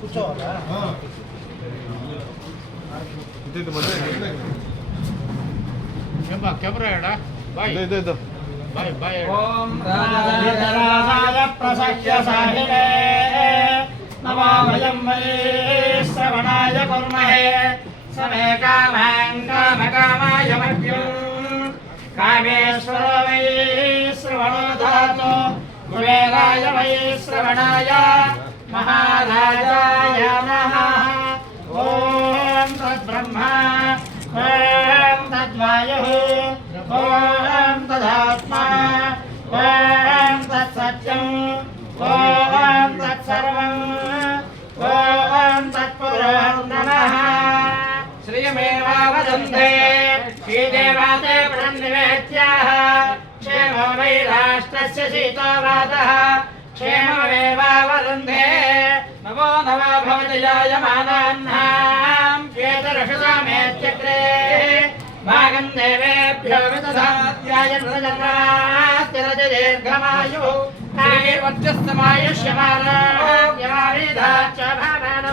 కూర్చోవాలా camera boy boy boy ఓం రాజాయ ప్రసఖ్య సాహినే నమామయం వై శ్రవణాయ కుర్మహే సమే కామాం కామకామాయ మహ్యం కామేశ్వరో వై శ్రవణో ధాతో కుబేరాయ వై శ్రవణాయ మహారాజాయ నమః ఓం తద్బ్రహ్మా ఓం తద్వాయుః ఓం తదాత్మా ఓం తత్సత్యం ఓం తత్సర్వం ఓం తత్పురుషం నమః శ్రీయమేవావదంతే శ్రీదేవాతే ప్రణనివేద్యాః క్షేమో వై రాష్ట్రస్య సీతోవాదః క్షేమమేవావదంతే నమో నమో భవతి జాయమానాన్నాం కేతరషసామేత్యగ్రే భాగం దేవేభ్యో విదధాత్యాయన్మృజన్మాస్తిరజ దీర్ఘమాయుః వర్చస్తమాయుష్యమానో యమావిధాచ్చ భావానో